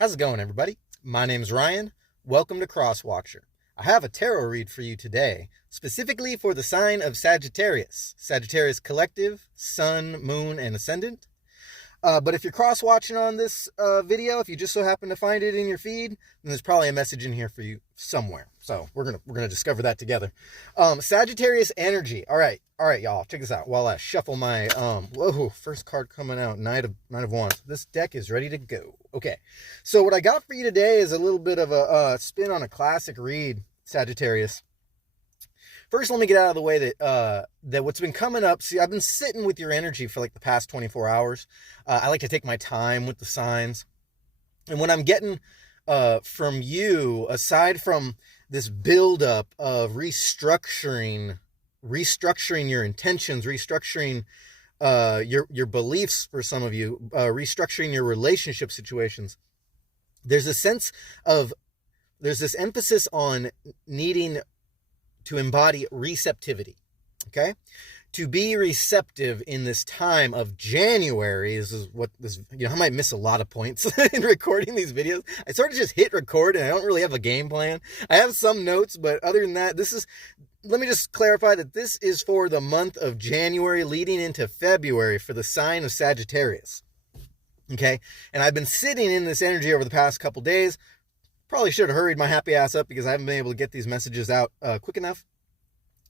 How's it going, everybody? My name's Ryan. Welcome to Crosswatcher. I have a tarot read for you today, specifically for the sign of Sagittarius. Sagittarius collective, sun, moon, and ascendant. But if you're cross-watching on this video, if you just so happen to find it in your feed, then there's probably a message in here for you somewhere. So we're gonna discover that together. Sagittarius energy. All right, y'all. Check this out. While I shuffle my whoa, first card coming out, Knight of Wands. This deck is ready to go. Okay, so what I got for you today is a little bit of a spin on a classic read, Sagittarius. First, let me get out of the way that what's been coming up. See, I've been sitting with your energy for like the past 24 hours. I like to take my time with the signs. And what I'm getting from you, aside from this buildup of restructuring your intentions, restructuring your beliefs for some of you, restructuring your relationship situations, there's this emphasis on needing to embody receptivity, okay? To be receptive in this time of January, this is what this, I might miss a lot of points in recording these videos. I sort of just hit record and I don't really have a game plan. I have some notes, but other than that, let me just clarify that this is for the month of January leading into February for the sign of Sagittarius, okay? And I've been sitting in this energy over the past couple days. Probably should have hurried my happy ass up because I haven't been able to get these messages out quick enough.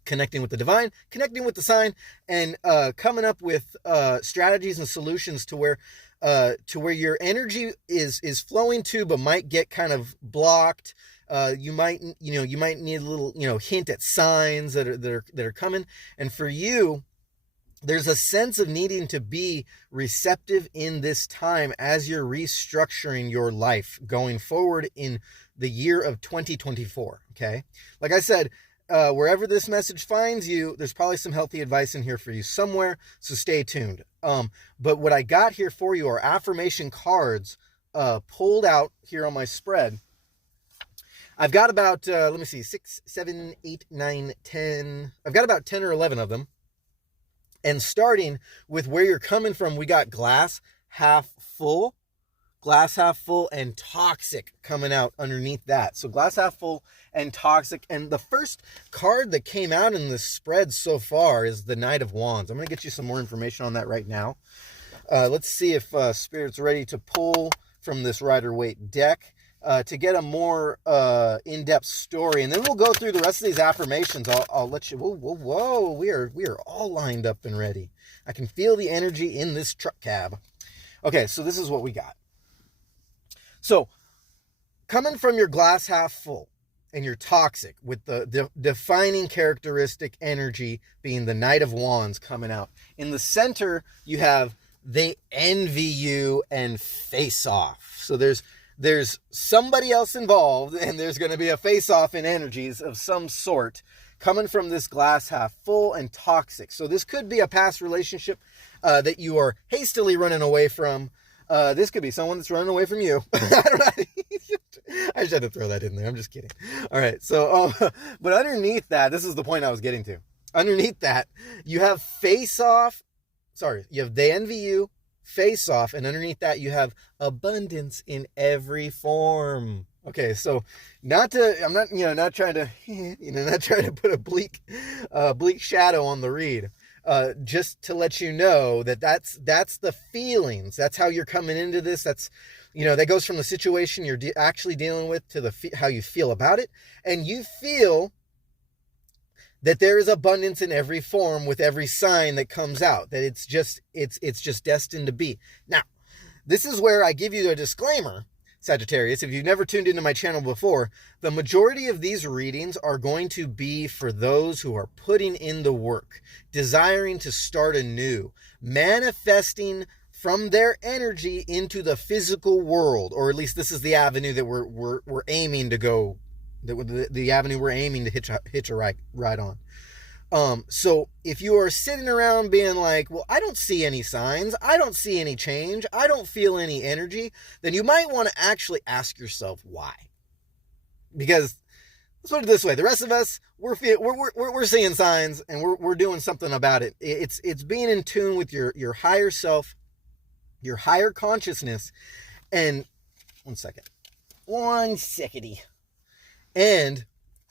Connecting with the divine, connecting with the sign, and coming up with strategies and solutions to where your energy is flowing to, but might get kind of blocked. You might need a little hint at signs that are coming. And for you, there's a sense of needing to be receptive in this time as you're restructuring your life going forward in the year of 2024, okay? Like I said, wherever this message finds you, there's probably some healthy advice in here for you somewhere, so stay tuned. But what I got here for you are affirmation cards pulled out here on my spread. I've got about, let me see, 6, 7, 8, 9, 10. I've got about 10 or 11 of them. And starting with where you're coming from, we got glass half full, and toxic coming out underneath that. So glass half full and toxic. And the first card that came out in this spread so far is the Knight of Wands. I'm going to get you some more information on that right now. Let's see if Spirit's ready to pull from this Rider-Waite deck to get a more in-depth story. And then we'll go through the rest of these affirmations. I'll let you... Whoa. We are all lined up and ready. I can feel the energy in this truck cab. Okay, so this is what we got. So, coming from your glass half full and your toxic, with the defining characteristic energy being the Knight of Wands coming out. In the center, you have they envy you and face off. So there's somebody else involved, and there's going to be a face-off in energies of some sort coming from this glass half full and toxic. So this could be a past relationship that you are hastily running away from. This could be someone that's running away from you. I don't know. I just had to throw that in there. I'm just kidding. All right. So, but underneath that, this is the point I was getting to. Underneath that, you have face-off. Sorry, you have they envy you, face off, and underneath that you have abundance in every form. Okay, so I'm not trying to put a bleak shadow on the read. Just to let you know that's the feelings. That's how you're coming into this. That's, that goes from the situation you're actually dealing with to how you feel about it, and you feel that there is abundance in every form with every sign that comes out, that it's just destined to be. Now, this is where I give you a disclaimer, Sagittarius. If you've never tuned into my channel before, the majority of these readings are going to be for those who are putting in the work, desiring to start anew, manifesting from their energy into the physical world, or at least this is the avenue that we're aiming to go. The avenue we're aiming to hitch a ride on. So if you are sitting around being like, well, I don't see any signs, I don't see any change, I don't feel any energy, then you might want to actually ask yourself why. Because let's put it this way: the rest of us, we're seeing signs and we're doing something about it. It's being in tune with your higher self, your higher consciousness, and 1 second. 1 second. And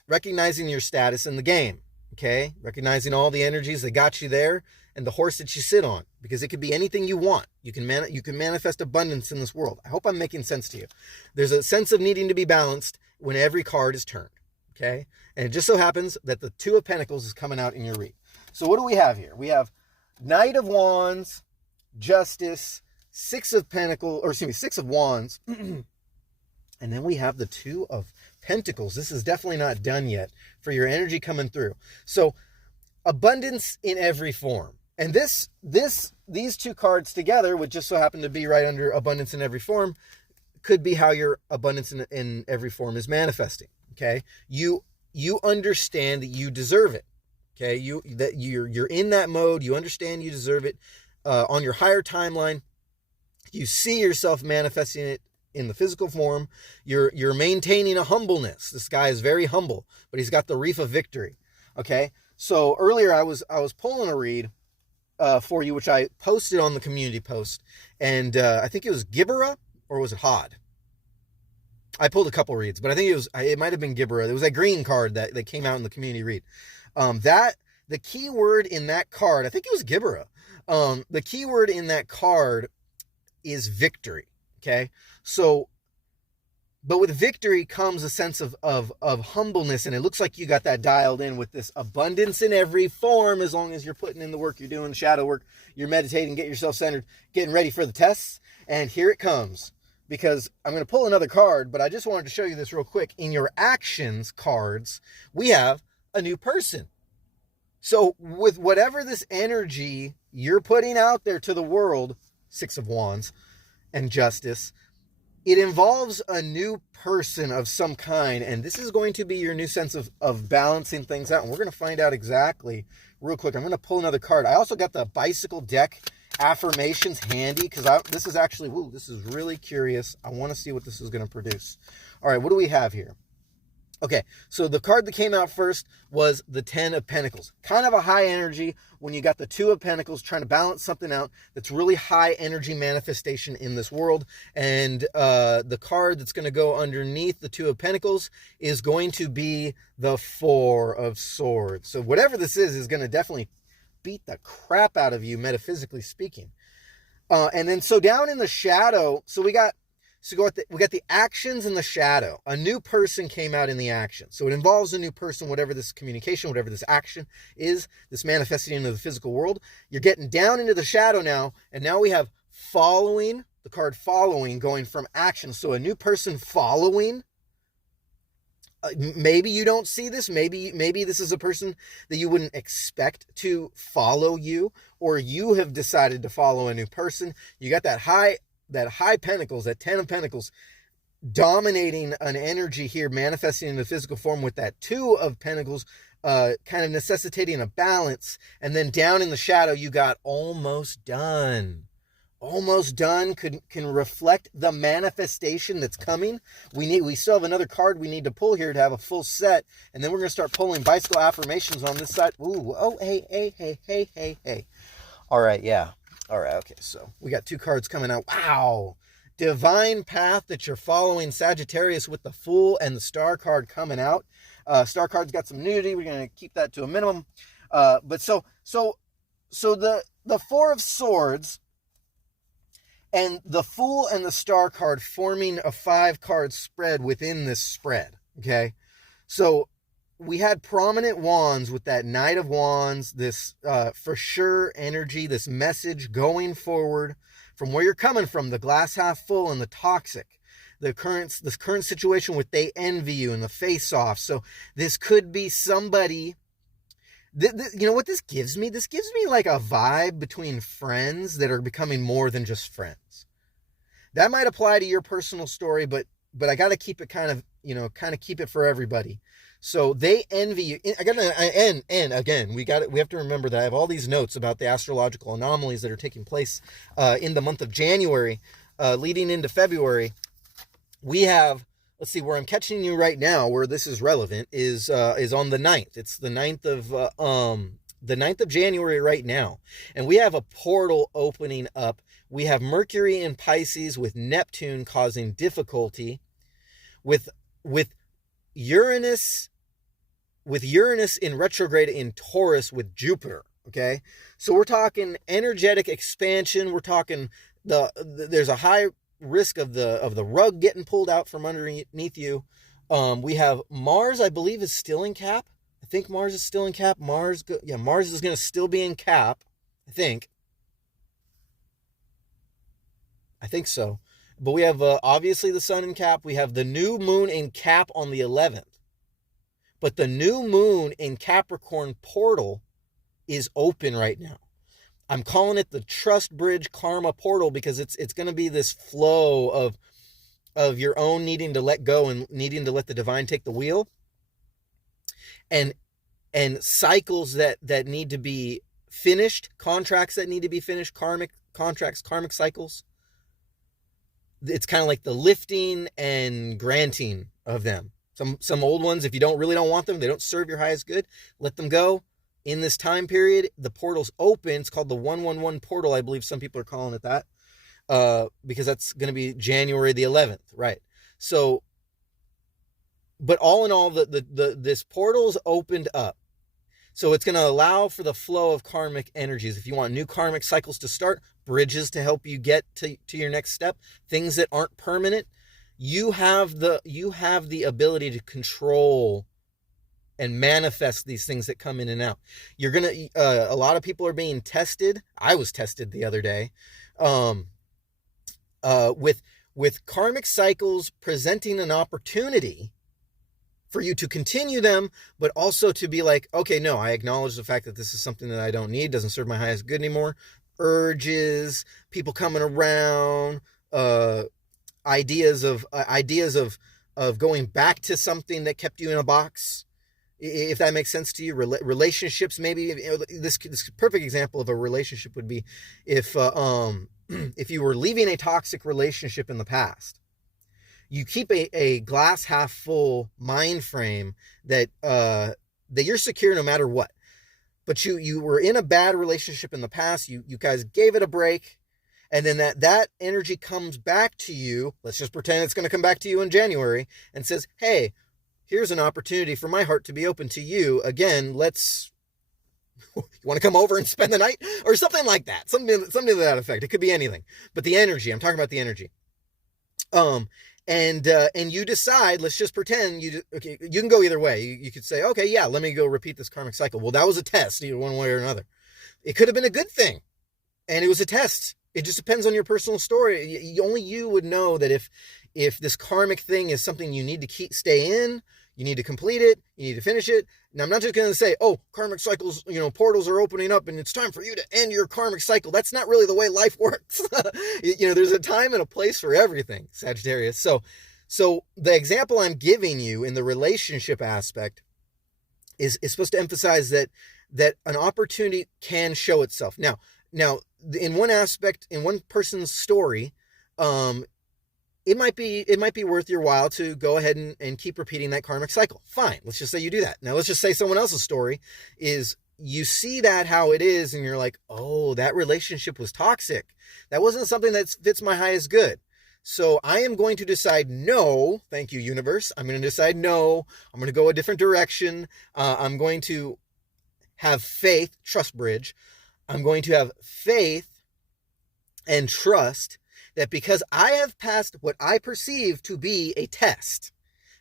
recognizing your status in the game, okay? Recognizing all the energies that got you there and the horse that you sit on, because it could be anything you want. You can manifest abundance in this world. I hope I'm making sense to you. There's a sense of needing to be balanced when every card is turned, okay? And it just so happens that the Two of Pentacles is coming out in your read. So what do we have here? We have Knight of Wands, Justice, Six of Wands, and then we have the Two of Pentacles. This is definitely not done yet for your energy coming through. So abundance in every form. And these two cards together, which just so happen to be right under abundance in every form, could be how your abundance in every form is manifesting. Okay. You understand that you deserve it. Okay. You're in that mode. You understand you deserve it. On your higher timeline, you see yourself manifesting it in the physical form. You're maintaining a humbleness. This guy is very humble, but he's got the Reef of Victory. Okay. So earlier I was pulling a read for you, which I posted on the community post, and I think it was Gibbera, or was it Hod? I pulled a couple reads, but I think it might have been Gibbera. There was that green card that came out in the community read. The key word in that card, I think it was Gibbera. The key word in that card is victory. Okay, so. But with victory comes a sense of humbleness, and it looks like you got that dialed in with this abundance in every form, as long as you're putting in the work, you're doing shadow work, you're meditating, getting yourself centered, getting ready for the tests. And here it comes, because I'm going to pull another card, but I just wanted to show you this real quick. In your actions cards, we have a new person. So with whatever this energy you're putting out there to the world, Six of Wands and Justice, it involves a new person of some kind, and this is going to be your new sense of balancing things out, and we're going to find out exactly real quick. I'm going to pull another card. I also got the bicycle deck affirmations handy, because this is actually, this is really curious. I want to see what this is going to produce. All right, what do we have here? Okay, so the card that came out first was the Ten of Pentacles. Kind of a high energy when you got the Two of Pentacles trying to balance something out that's really high energy manifestation in this world. And the card that's going to go underneath the Two of Pentacles is going to be the Four of Swords. So whatever this is going to definitely beat the crap out of you, metaphysically speaking. And then so down in the shadow, we got the actions in the shadow. A new person came out in the action. So it involves a new person, whatever this communication, whatever this action is, this manifesting into the physical world. You're getting down into the shadow now, and now we have following, the card following, going from action. So a new person following. Maybe you don't see this. Maybe this is a person that you wouldn't expect to follow you, or you have decided to follow a new person. You got that high Pentacles, that Ten of Pentacles, dominating an energy here, manifesting in the physical form with that Two of Pentacles, kind of necessitating a balance. And then down in the shadow, you got almost done. Almost done can reflect the manifestation that's coming. We still have another card we need to pull here to have a full set, and then we're going to start pulling bicycle affirmations on this side. Ooh, oh, hey. All right, yeah. All right, okay, so we got two cards coming out. Wow. Divine path that you're following, Sagittarius, with the Fool and the Star card coming out. Star card's got some nudity. We're going to keep that to a minimum. But so the Four of Swords and the Fool and the Star card forming a 5-card spread within this spread, okay? So we had prominent wands with that Knight of Wands, this for sure energy, this message going forward from where you're coming from, the glass half full and the toxic, this current situation with they envy you and the face off. So this could be somebody, you know what this gives me? This gives me like a vibe between friends that are becoming more than just friends. That might apply to your personal story, but I got to keep it kind of keep it for everybody. So they envy you. And again, we have to remember that I have all these notes about the astrological anomalies that are taking place in the month of January, leading into February. We have, let's see, where I'm catching you right now, where this is relevant, is on the 9th. It's the 9th of January right now, and we have a portal opening up We have Mercury in Pisces with Neptune causing difficulty, with Uranus in retrograde in Taurus with Jupiter. Okay, so we're talking energetic expansion. We're talking there's a high risk of the rug getting pulled out from underneath you. We have Mars, I believe, is still in Cap. I think Mars is still in Cap. Mars is going to still be in Cap. I think so. But we have obviously the Sun in Cap. We have the new moon in Cap on the 11th. But the new moon in Capricorn portal is open right now. I'm calling it the Trust Bridge Karma portal because it's going to be this flow of your own needing to let go and needing to let the divine take the wheel, and cycles that need to be finished, contracts that need to be finished, karmic contracts, karmic cycles. It's kind of like the lifting and granting of them. Some old ones, if you don't want them, they don't serve your highest good, let them go. In this time period, the portal's open. It's called the 111 portal. I believe some people are calling it that, because that's going to be January the 11th, right? So, but all in all, this portal's opened up. So it's going to allow for the flow of karmic energies. If you want new karmic cycles to start, bridges to help you get to your next step, things that aren't permanent, you have the ability to control and manifest these things that come in and out. You're going to, a lot of people are being tested. I was tested the other day, with karmic cycles presenting an opportunity for you to continue them, but also to be like, okay, no, I acknowledge the fact that this is something that I don't need, doesn't serve my highest good anymore. Urges, people coming around, ideas of going back to something that kept you in a box, if that makes sense to you. Relationships, maybe, this perfect example of a relationship would be if you were leaving a toxic relationship in the past. You keep a glass half full mind frame that you're secure no matter what. But you were in a bad relationship in the past. You guys gave it a break. And then that energy comes back to you. Let's just pretend it's going to come back to you in January and says, hey, here's an opportunity for my heart to be open to you again. You want to come over and spend the night or something like that? Something to that effect. It could be anything. But the energy, I'm talking about the energy. And you decide, let's just pretend you can go either way. You could say, okay, yeah, let me go repeat this karmic cycle. Well, that was a test, either one way or another. It could have been a good thing, and it was a test. It just depends on your personal story. Only you would know that if this karmic thing is something you need to stay in, you need to complete it, you need to finish it. Now, I'm not just going to say, oh, karmic cycles, portals are opening up and it's time for you to end your karmic cycle. That's not really the way life works. There's a time and a place for everything, Sagittarius. So the example I'm giving you in the relationship aspect is supposed to emphasize that an opportunity can show itself. Now, in one aspect, in one person's story, it might be worth your while to go ahead and keep repeating that karmic cycle. Fine. Let's just say you do that. Now let's just say someone else's story is you see that how it is and you're like, oh, that relationship was toxic. That wasn't something that fits my highest good. So I am going to decide no, thank you, universe. I'm going to decide no. I'm going to go a different direction. I'm going to have faith, trust bridge. I'm going to have faith and trust that because I have passed what I perceive to be a test,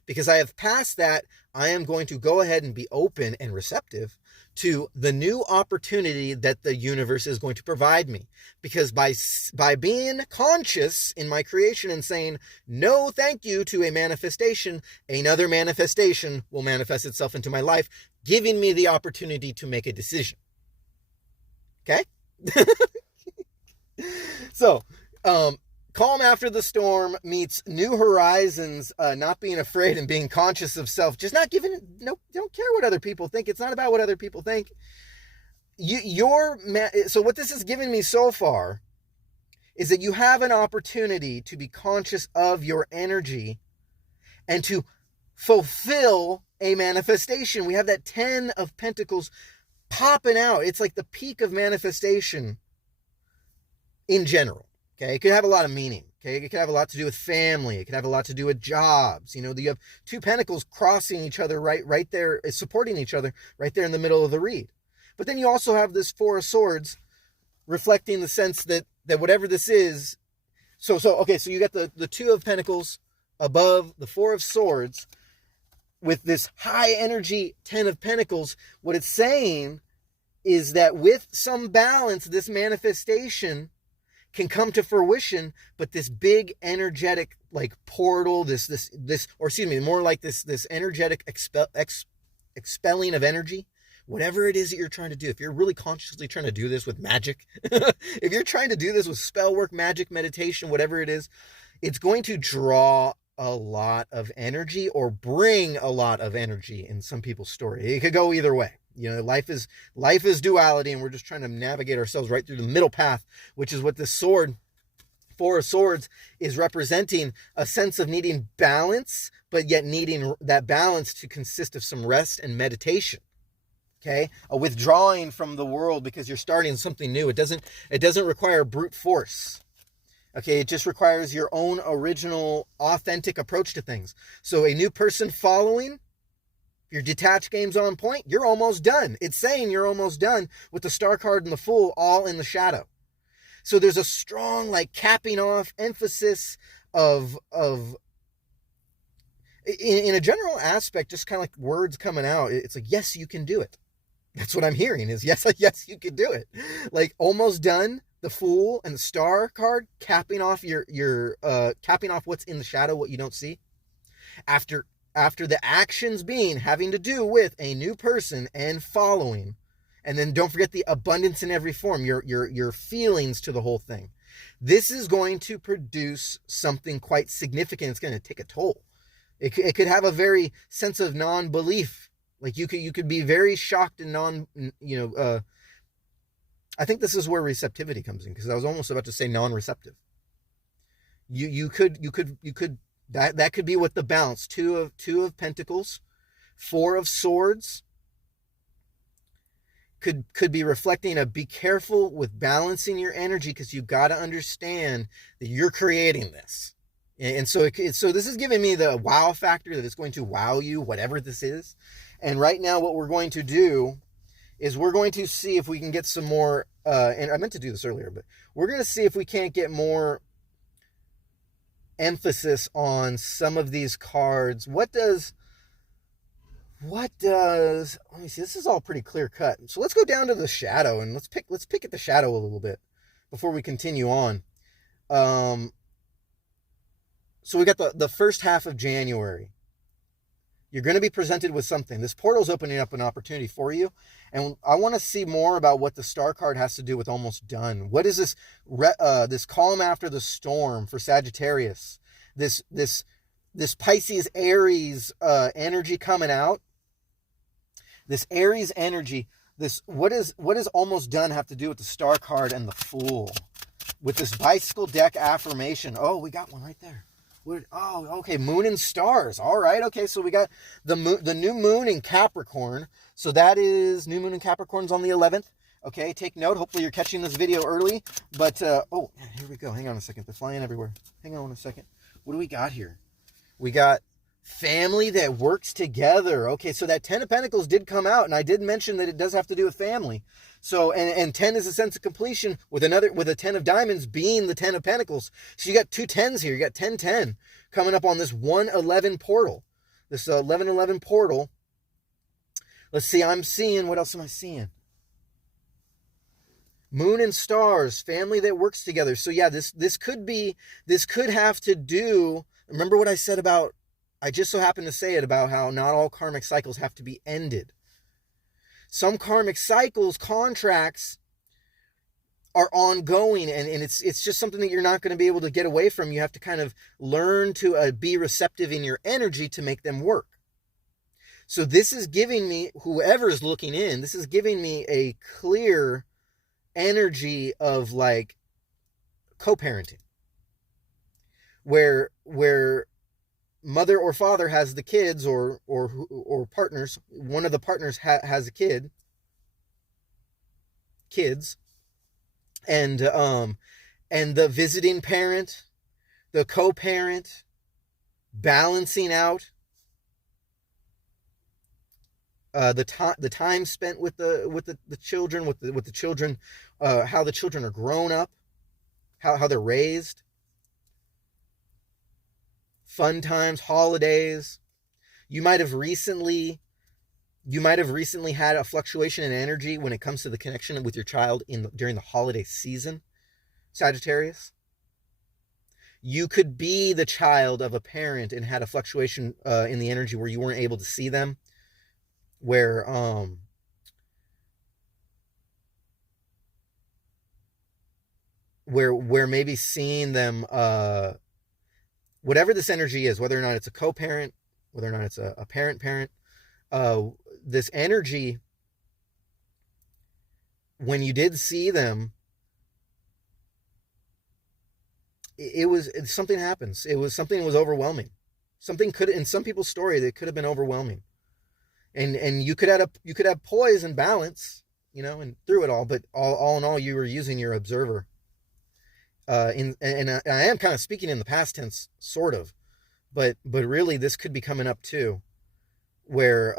because I have passed that, I am going to go ahead and be open and receptive to the new opportunity that the universe is going to provide me. Because by being conscious in my creation and saying no thank you to a manifestation, another manifestation will manifest itself into my life, giving me the opportunity to make a decision. Okay? So, calm after the storm meets new horizons, not being afraid and being conscious of self, just not giving, no, don't care what other people think. It's not about what other people think. So what this has given me so far is that you have an opportunity to be conscious of your energy and to fulfill a manifestation. We have that 10 of Pentacles popping out. It's like the peak of manifestation in general. Okay, it could have a lot of meaning. Okay, it could have a lot to do with family. It could have a lot to do with jobs. You have two pentacles crossing each other right there, supporting each other right there in the middle of the read. But then you also have this Four of Swords reflecting the sense that whatever this is. So you got the Two of Pentacles above the Four of Swords with this high energy Ten of Pentacles. What it's saying is that with some balance, this manifestation can come to fruition, but this big energetic like portal, more like this energetic expelling of energy, whatever it is that you're trying to do. If you're really consciously trying to do this with magic, if you're trying to do this with spell work, magic, meditation, whatever it is, it's going to draw a lot of energy or bring a lot of energy in some people's story. It could go either way. Life is duality, and we're just trying to navigate ourselves right through the middle path, which is what this sword, Four of Swords, is representing, a sense of needing balance, but yet needing that balance to consist of some rest and meditation. Okay, a withdrawing from the world because you're starting something new. It doesn't require brute force. Okay, it just requires your own original, authentic approach to things. So a new person following, your detached game's on point, you're almost done. It's saying you're almost done with the Star card and the Fool all in the shadow. So there's a strong like capping off emphasis of in a general aspect, just kind of like words coming out. It's like, yes, you can do it. That's what I'm hearing is yes, you can do it. Like almost done, the Fool and the Star card capping off your capping off what's in the shadow, what you don't see. After the actions having to do with a new person and following, and then don't forget the abundance in every form, your feelings to the whole thing. This is going to produce something quite significant. It's going to take a toll. It could have a very sense of non-belief. Like you could be very shocked and I think this is where receptivity comes in, because I was almost about to say non-receptive. You could that could be what the balance, two of Pentacles, Four of Swords could be reflecting be careful with balancing your energy, because you got to understand that you're creating this. And so this is giving me the wow factor, that it's going to wow you, whatever this is. And right now what we're going to do is we're going to see if we can get some more, and I meant to do this earlier, but we're going to see if we can't get more emphasis on some of these cards. What does, let me see, this is all pretty clear cut. So let's go down to the shadow, and let's pick at the shadow a little bit before we continue on. So we got the first half of January. You're going to be presented with something. This portal's opening up an opportunity for you. And I want to see more about what the Star card has to do with almost done. What is this calm after the storm for Sagittarius? This Pisces Aries energy coming out. This Aries energy. What does almost done have to do with the Star card and the Fool? With this bicycle deck affirmation. Oh, we got one right there. Okay, Moon and Stars. All right, okay, so we got the new moon in Capricorn. So that is new moon in Capricorn's on the 11th. Okay, take note. Hopefully you're catching this video early. But, here we go. Hang on a second. They're flying everywhere. Hang on a second. What do we got here? We got family that works together. Okay, so that Ten of Pentacles did come out, and I did mention that it does have to do with family. So, and 10 is a sense of completion, with a 10 of diamonds being the 10 of Pentacles. So you got two 10s here. You got 10-10 coming up on this 111 portal. This 1111 portal. Let's see, what else am I seeing? Moon and Stars, family that works together. So yeah, this could have to do, remember what I said about, I just so happened to say it about how not all karmic cycles have to be ended. Some karmic cycles, contracts, are ongoing, and it's just something that you're not going to be able to get away from. You have to kind of learn to be receptive in your energy to make them work. So this is giving me, whoever's looking in, this is giving me a clear energy of like co-parenting, where mother or father has the kids, or partners. One of the partners has a kids, and and the visiting parent, the co-parent, balancing out the time spent with the children, with the children, how the children are grown up, how they're raised, fun times, holidays. You might have recently had a fluctuation in energy when it comes to the connection with your child during the holiday season, Sagittarius. You could be the child of a parent and had a fluctuation in the energy where you weren't able to see them, where maybe seeing them, whatever this energy is, whether or not it's a co-parent, whether or not it's a parent, this energy, when you did see them, something happens. Something was overwhelming. Something could, in some people's story, that could have been overwhelming. And you could have poise and balance, and through it all, but all in all, you were using your observer. And I am kind of speaking in the past tense, sort of, but really this could be coming up too, where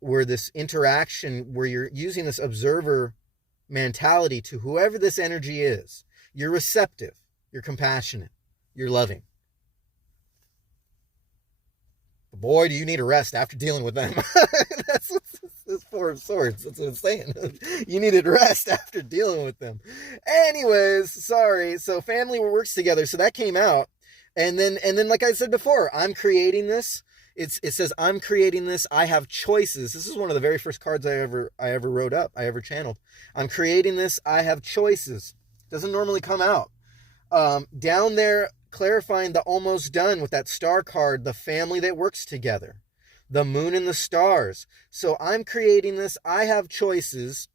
this interaction, where you're using this observer mentality to whoever this energy is. You're receptive, you're compassionate, you're loving. But boy, do you need a rest after dealing with them. That's Four of Swords. That's what I'm saying. You needed rest after dealing with them. Anyways, sorry. So family works together. So that came out. And then like I said before, I'm creating this. It says, I'm creating this. I have choices. This is one of the very first cards I ever wrote up. I ever channeled. I'm creating this. I have choices. Doesn't normally come out. Down there, clarifying the almost done with that star card, the family that works together, the moon and the stars. So I'm creating this. I have choices.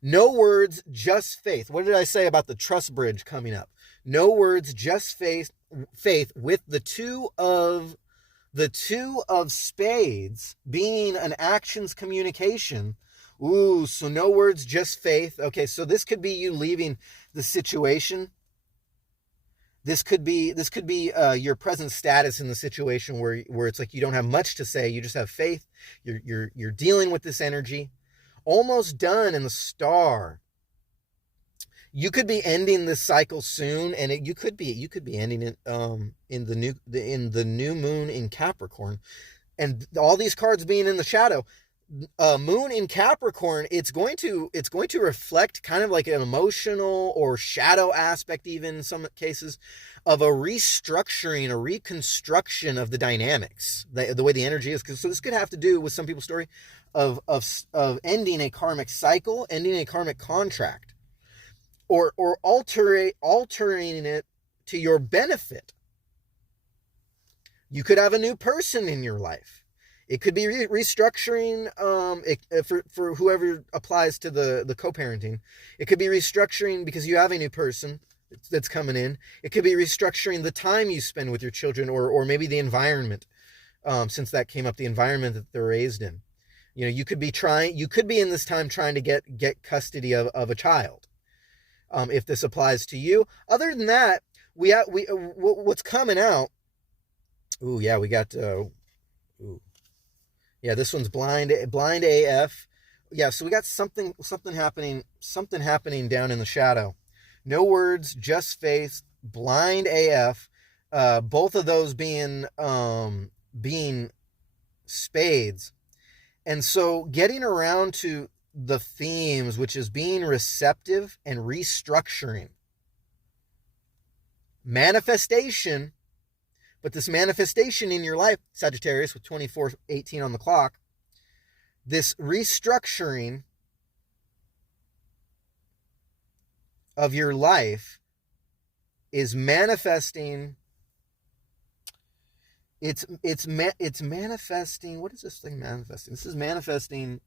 No words, just faith. What did I say about the trust bridge coming up? No words, just faith with the two of spades being an actions communication. Ooh, so no words, just faith. Okay, so this could be you leaving the situation. This could be your present status in the situation where it's like you don't have much to say, you just have faith. You're dealing with this energy. Almost done in the star. You could be ending this cycle soon, and you could be ending it in the new moon in Capricorn, and all these cards being in the shadow. Moon in Capricorn, it's going to reflect kind of like an emotional or shadow aspect, even in some cases, of a restructuring, a reconstruction of the dynamics, the way the energy is. So this could have to do with some people's story of ending a karmic cycle, ending a karmic contract, or altering it to your benefit. You could have a new person in your life. It could be restructuring, for whoever applies to the co-parenting. It could be restructuring because you have a new person that's coming in. It could be restructuring the time you spend with your children, or maybe the environment, since that came up, the environment that they're raised in. You could be in this time trying to get custody of a child, if this applies to you. Other than that, what's coming out. Ooh, yeah, we got. Yeah, this one's blind AF. Yeah, so we got something happening down in the shadow. No words, just faith, blind AF. Both of those being spades. And so getting around to the themes, which is being receptive and restructuring. Manifestation. But this manifestation in your life, Sagittarius, with 24:18 on the clock, this restructuring of your life is manifesting. It's manifesting. What is this thing manifesting? This is manifesting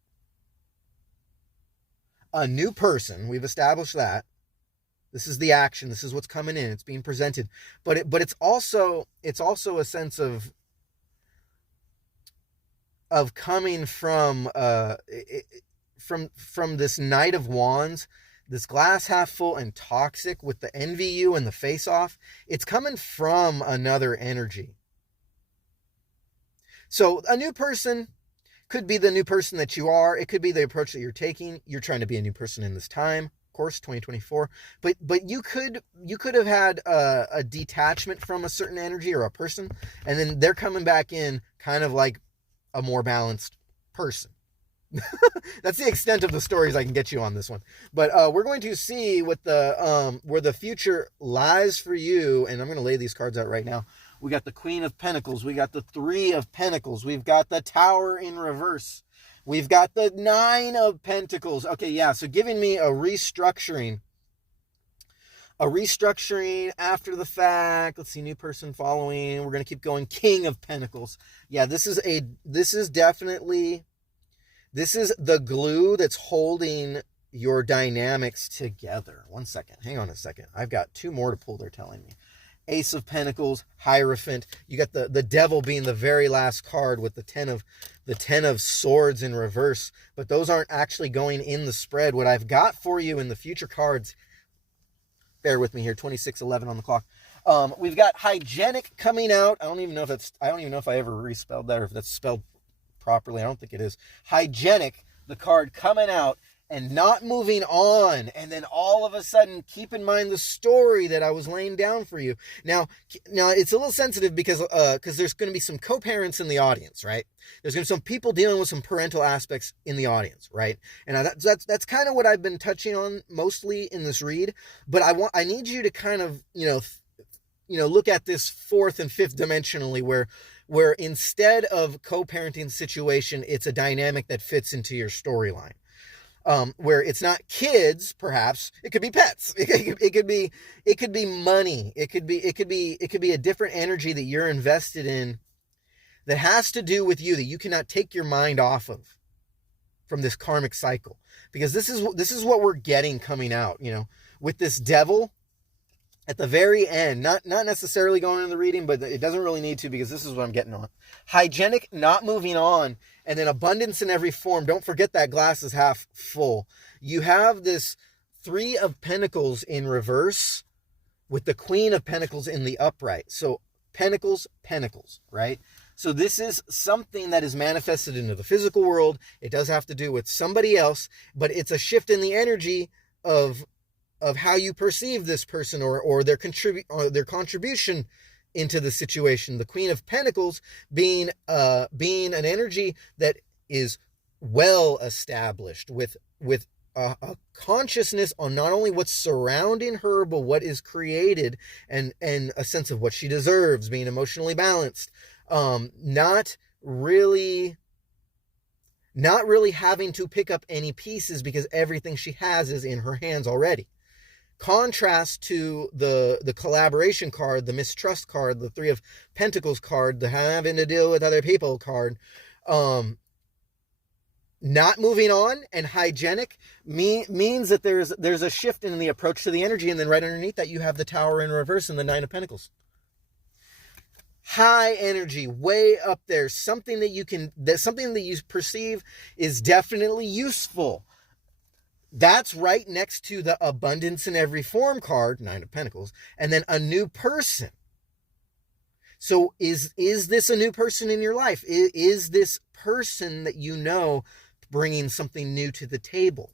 a new person. We've established that. This is the action. This is what's coming in. It's being presented, but it's also a sense of coming from this Knight of Wands, this glass half full and toxic with the NVU and the face off, it's coming from another energy. So a new person could be the new person that you are. It could be the approach that you're taking. You're trying to be a new person in this time, of course, 2024. But you could have had a detachment from a certain energy or a person, and then they're coming back in kind of like a more balanced person. That's the extent of the stories I can get you on this one. But we're going to see what where the future lies for you. And I'm going to lay these cards out right now. We got the Queen of Pentacles. We got the Three of Pentacles. We've got the Tower in reverse. We've got the Nine of Pentacles. Okay, yeah, so giving me a restructuring. A restructuring after the fact. Let's see, new person following. We're going to keep going. King of Pentacles. Yeah, this is definitely... This is the glue that's holding your dynamics together. One second. Hang on a second. I've got two more to pull, they're telling me. Ace of Pentacles, Hierophant. You got the Devil being the very last card with the ten of Swords in reverse. But those aren't actually going in the spread. What I've got for you in the future cards, bear with me here, 26:11 on the clock. We've got Hygienic coming out. I don't even know if I ever respelled that or if that's spelled properly. I don't think it is. Hygienic, the card coming out and not moving on, and then all of a sudden, keep in mind the story that I was laying down for you. Now it's a little sensitive because there's going to be some co-parents in the audience, right? There's going to be some people dealing with some parental aspects in the audience, right? And that's kind of what I've been touching on mostly in this read. But I need you to kind of look at this fourth and fifth dimensionally, where instead of co-parenting situation, it's a dynamic that fits into your storyline. Where it's not kids, perhaps it could be pets. It could be money. It could be a different energy that you're invested in that has to do with you, that you cannot take your mind off of from this karmic cycle. Because this is what we're getting coming out, with this Devil at the very end, not necessarily going in the reading, but it doesn't really need to, because this is what I'm getting on. Hygienic, not moving on, and then abundance in every form. Don't forget that glass is half full. You have this Three of Pentacles in reverse with the Queen of Pentacles in the upright. So Pentacles, right? So this is something that is manifested into the physical world. It does have to do with somebody else, but it's a shift in the energy of how you perceive this person or their contribution into the situation. The Queen of Pentacles being an energy that is well established with a consciousness on not only what's surrounding her, but what is created, and a sense of what she deserves, being emotionally balanced. Not really having to pick up any pieces because everything she has is in her hands already. Contrast to the collaboration card, the mistrust card, the Three of Pentacles card, the having to deal with other people card. Not moving on and hygienic means that there's a shift in the approach to the energy, and then right underneath that you have the Tower in reverse and the Nine of Pentacles. High energy, way up there, something that you perceive is definitely useful. That's right next to the abundance in every form card, Nine of Pentacles, and then a new person. So is this a new person in your life? Is this person that you know bringing something new to the table?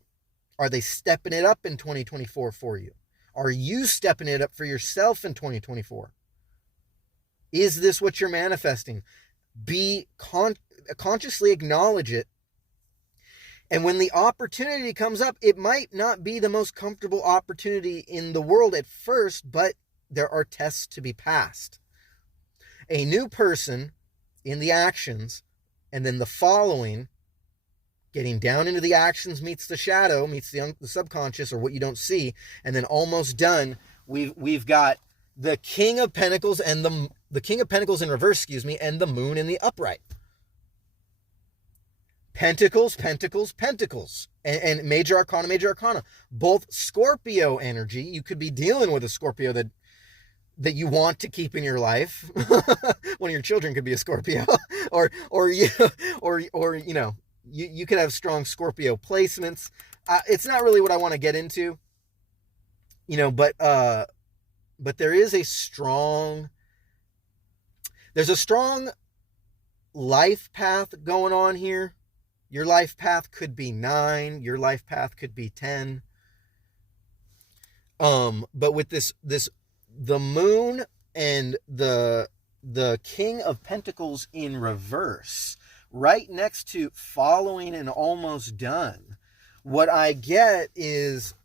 Are they stepping it up in 2024 for you? Are you stepping it up for yourself in 2024? Is this what you're manifesting? Consciously acknowledge it. And when the opportunity comes up, it might not be the most comfortable opportunity in the world at first, but there are tests to be passed. A new person in the actions, and then the following, getting down into the actions meets the shadow, meets the subconscious, or what you don't see, and then almost done, we've got the King of Pentacles and the King of Pentacles in reverse, and the Moon in the upright. Pentacles, and Major Arcana. Both Scorpio energy. You could be dealing with a Scorpio that you want to keep in your life. One of your children could be a Scorpio, or you could have strong Scorpio placements. It's not really what I want to get into. but there's a strong life path going on here. Your life path could be 9, your life path could be 10. But with the moon and the King of Pentacles in reverse, right next to following and almost done, what I get is,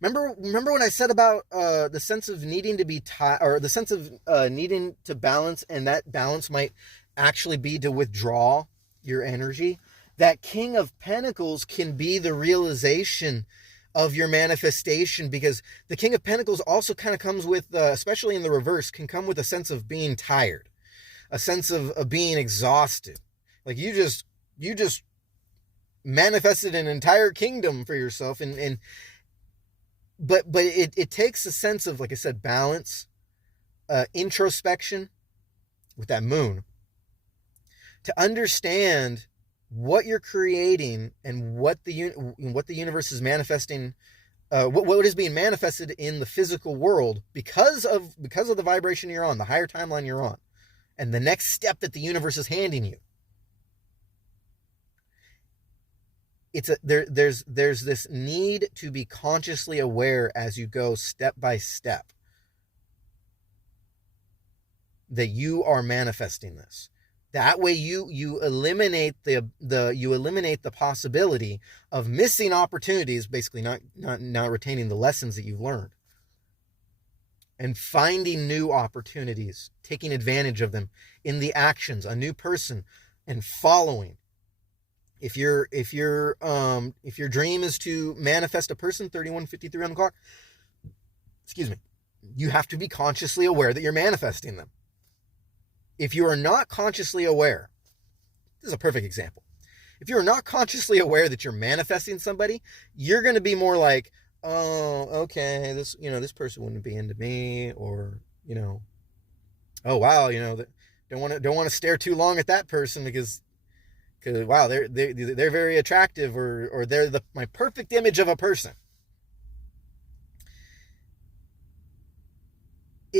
remember when I said about the sense of needing to be or the sense of needing to balance, and that balance might actually be to withdraw your energy. That King of Pentacles can be the realization of your manifestation, because the King of Pentacles also kind of comes with, especially in the reverse, can come with a sense of being tired, a sense of being exhausted. Like you just manifested an entire kingdom for yourself, but it takes a sense of, like I said, balance, introspection with that moon, to understand what you're creating and what the universe is manifesting, what is being manifested in the physical world because of the vibration you're on, the higher timeline you're on, and the next step that the universe is handing you. There's this need to be consciously aware as you go step by step that you are manifesting this. That way you eliminate the possibility of missing opportunities, basically not retaining the lessons that you've learned, and finding new opportunities, taking advantage of them in the actions, a new person, and following. If your dream is to manifest a person, 3153 on the clock, excuse me, you have to be consciously aware that you're manifesting them. If you are not consciously aware, this is a perfect example. If you are not consciously aware that you're manifesting somebody, you're going to be more like, oh, okay, this person wouldn't be into me, or, oh wow, don't want to stare too long at that person because wow, they're very attractive, or they're my perfect image of a person.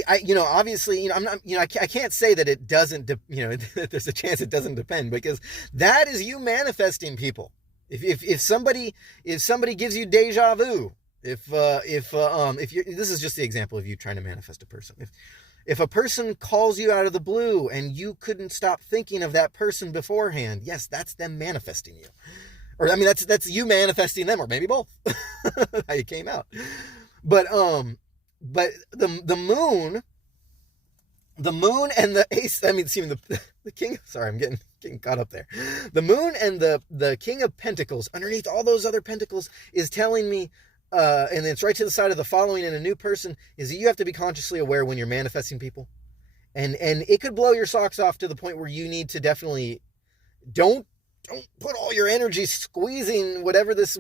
Obviously, I'm not, I can't say that it doesn't, that there's a chance it doesn't depend, because that is you manifesting people. If somebody gives you deja vu, if you're, this is just the example of you trying to manifest a person. If a person calls you out of the blue and you couldn't stop thinking of that person beforehand, yes, that's them manifesting you. Or, that's you manifesting them, or maybe both. How you came out. But the moon and the ace, the king, sorry, I'm getting caught up there. The moon and the King of Pentacles underneath all those other pentacles is telling me, and it's right to the side of the following and a new person, is that you have to be consciously aware when you're manifesting people. And it could blow your socks off to the point where you need to definitely don't put all your energy squeezing whatever this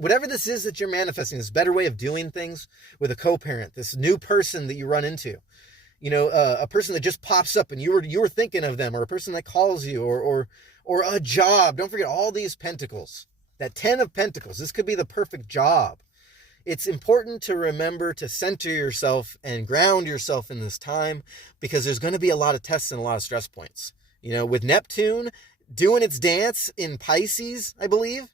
is that you're manifesting, this better way of doing things with a co-parent, this new person that you run into, a person that just pops up and you were thinking of them, or a person that calls you, or a job. Don't forget all these pentacles, that 10 of Pentacles. This could be the perfect job. It's important to remember to center yourself and ground yourself in this time, because there's going to be a lot of tests and a lot of stress points. With Neptune doing its dance in Pisces, I believe,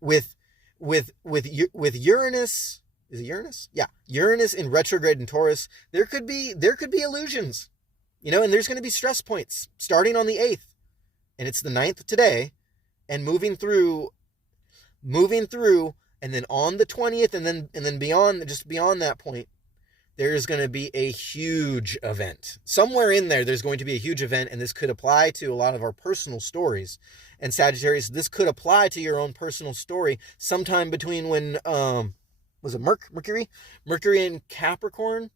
with Uranus, is it Uranus? Yeah, Uranus in retrograde in Taurus, there could be illusions, and there's going to be stress points starting on the 8th, and it's the 9th today, and moving through, and then on the 20th, and then beyond that point, there's going to be a huge event. Somewhere in there's going to be a huge event, and this could apply to a lot of our personal stories. And Sagittarius, this could apply to your own personal story sometime between when, was it Mercury in Capricorn,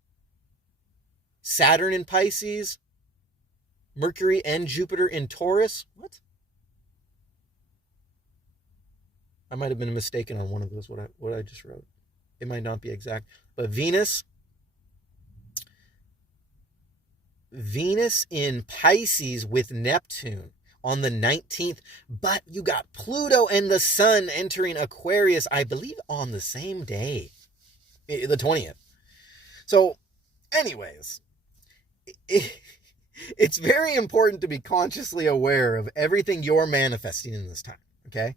Saturn in Pisces, Mercury and Jupiter in Taurus. What? I might have been mistaken on one of those, what I just wrote. It might not be exact. But Venus in Pisces with Neptune on the 19th. But you got Pluto and the Sun entering Aquarius, I believe, on the same day. the 20th. So, anyways, it's very important to be consciously aware of everything you're manifesting in this time, okay?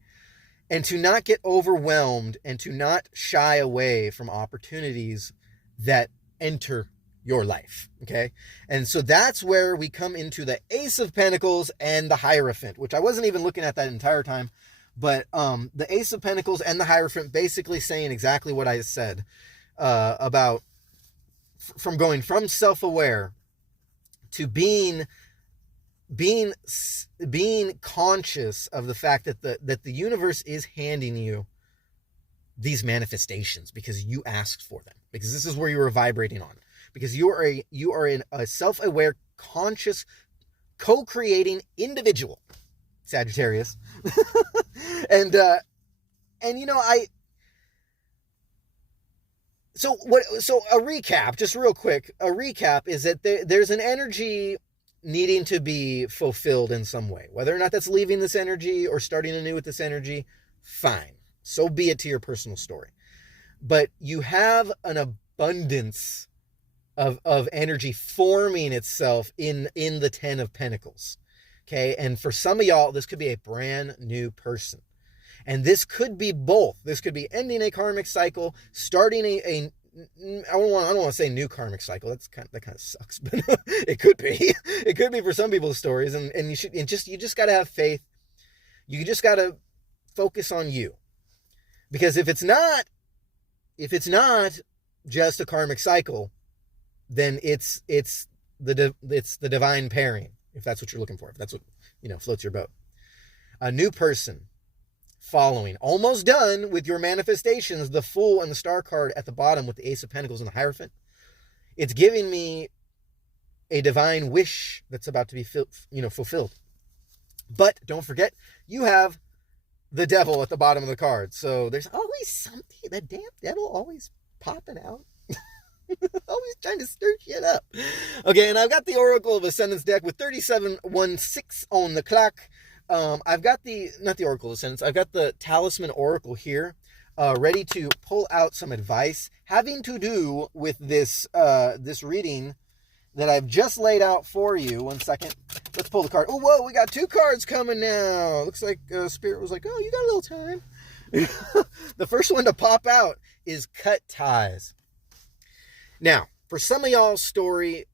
And to not get overwhelmed and to not shy away from opportunities that enter your life, okay? And so that's where we come into the Ace of Pentacles and the Hierophant, which I wasn't even looking at that entire time, but the Ace of Pentacles and the Hierophant basically saying exactly what I said about from going from self-aware to being conscious of the fact that the universe is handing you these manifestations because you asked for them, because this is where you are vibrating on, because you are a self-aware, conscious, co-creating individual, Sagittarius. and you know, so a recap, just real quick, a recap is that there's an energy needing to be fulfilled in some way. Whether or not that's leaving this energy or starting anew with this energy, fine. So be it to your personal story. But you have an abundance of energy forming itself in the 10 of Pentacles. Okay? And for some of y'all, this could be a brand new person. And this could be both. This could be ending a karmic cycle, starting I don't want to say new karmic cycle. That kind of sucks, but it could be. It could be for some people's stories, and you just got to have faith. You just got to focus on you, because if it's not just a karmic cycle, then it's the divine pairing. If that's what you're looking for, if that's what floats your boat, a new person. Following, almost done with your manifestations, the Fool and the Star card at the bottom with the Ace of Pentacles and the Hierophant. It's giving me a divine wish that's about to be fulfilled. But don't forget, you have the Devil at the bottom of the card. So there's always something, the damn devil always popping out. Always trying to stir shit up. Okay, and I've got the Oracle of Ascendance deck with 3716 on the clock. I've got not the Oracle of Ascendance, I've got the Talisman Oracle here, ready to pull out some advice having to do with this reading that I've just laid out for you. One second. Let's pull the card. Oh, whoa, we got 2 cards coming now. Looks like Spirit was like, oh, you got a little time. The first one to pop out is Cut Ties. Now, for some of y'all's story,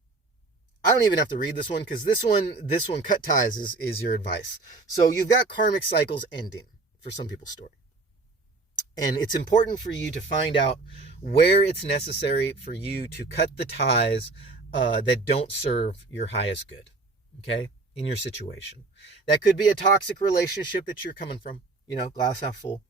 I don't even have to read this one, because this one, Cut Ties, is your advice. So you've got karmic cycles ending for some people's story. And it's important for you to find out where it's necessary for you to cut the ties that don't serve your highest good, okay, in your situation. That could be a toxic relationship that you're coming from, glass half full.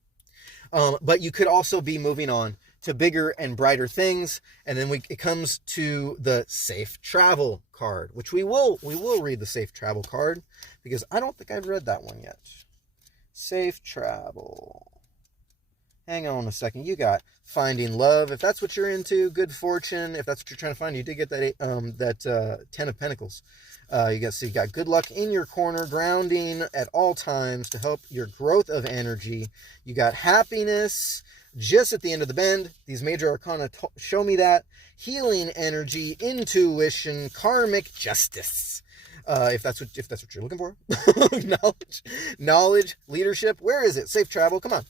But you could also be moving on to bigger and brighter things. And then it comes to the Safe Travel card, which we will read the Safe Travel card, because I don't think I've read that one yet. Safe Travel. Hang on a second. You got Finding Love. If that's what you're into, Good Fortune. If that's what you're trying to find, you did get that 10 of Pentacles. You got Good Luck in your corner, Grounding at all times to help your growth of energy. You got Happiness just at the end of the bend. These major arcana show me that. Healing Energy, Intuition, Karmic Justice. If that's what you're looking for. Knowledge, Leadership. Where is it? Safe Travel. Come on.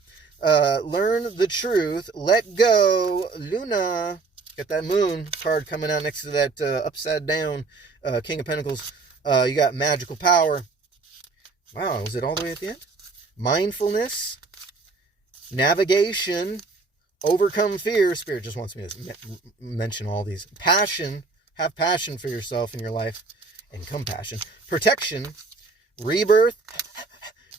Learn the Truth. Let Go. Luna. Got that Moon card coming out next to that upside down King of Pentacles. You got Magical Power. Wow, was it all the way at the end? Mindfulness. Navigation. Overcome Fear. Spirit just wants me to mention all these. Passion. Have passion for yourself and your life. And compassion. Protection. Rebirth.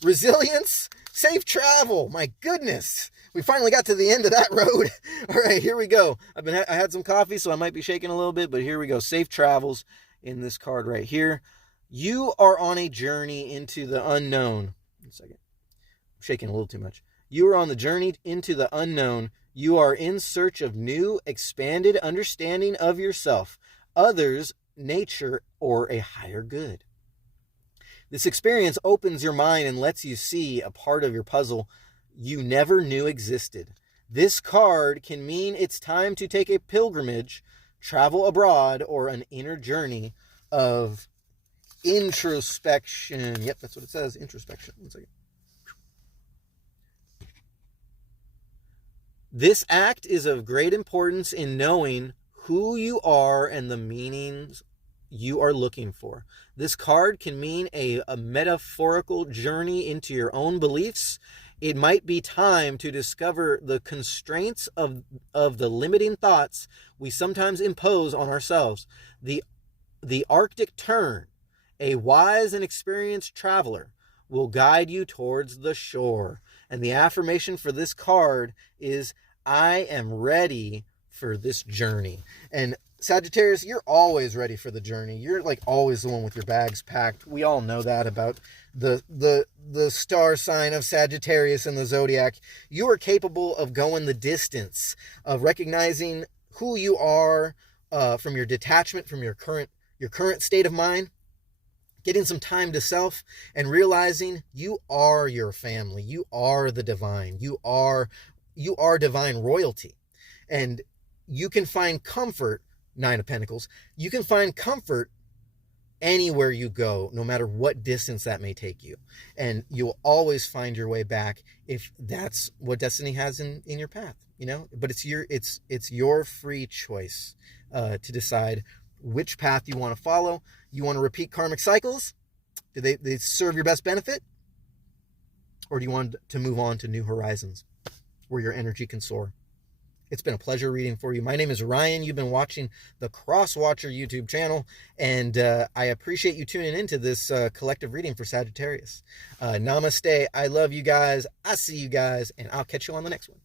Resilience. Safe Travel. My goodness. We finally got to the end of that road. All right, here we go. I had some coffee, so I might be shaking a little bit, but here we go. Safe Travels in this card right here. You are on a journey into the unknown. 1 second. I'm shaking a little too much. You are on the journey into the unknown. You are in search of new, expanded understanding of yourself, others, nature, or a higher good. This experience opens your mind and lets you see a part of your puzzle you never knew existed. This card can mean it's time to take a pilgrimage, travel abroad, or an inner journey of introspection. Yep, that's what it says, introspection. 1 second. This act is of great importance in knowing who you are and the meanings you are looking for. This card can mean a metaphorical journey into your own beliefs. It might be time to discover the constraints of the limiting thoughts we sometimes impose on ourselves. The Arctic turn, a wise and experienced traveler, will guide you towards the shore. And the affirmation for this card is, I am ready for this journey. And Sagittarius, you're always ready for the journey. You're like always the one with your bags packed. We all know that about the star sign of Sagittarius in the zodiac. You are capable of going the distance, of recognizing who you are from your detachment from your current state of mind, getting some time to self, and realizing you are your family. You are the divine. You are divine royalty. And you can find comfort, 9 of Pentacles, you can find comfort anywhere you go, no matter what distance that may take you. And you'll always find your way back if that's what destiny has in your path, you know? But it's your free choice to decide which path you want to follow. You want to repeat karmic cycles? Do they serve your best benefit? Or do you want to move on to new horizons where your energy can soar? It's been a pleasure reading for you. My name is Ryan. You've been watching the Cross Watcher YouTube channel, and I appreciate you tuning into this collective reading for Sagittarius. Namaste. I love you guys. I see you guys, and I'll catch you on the next one.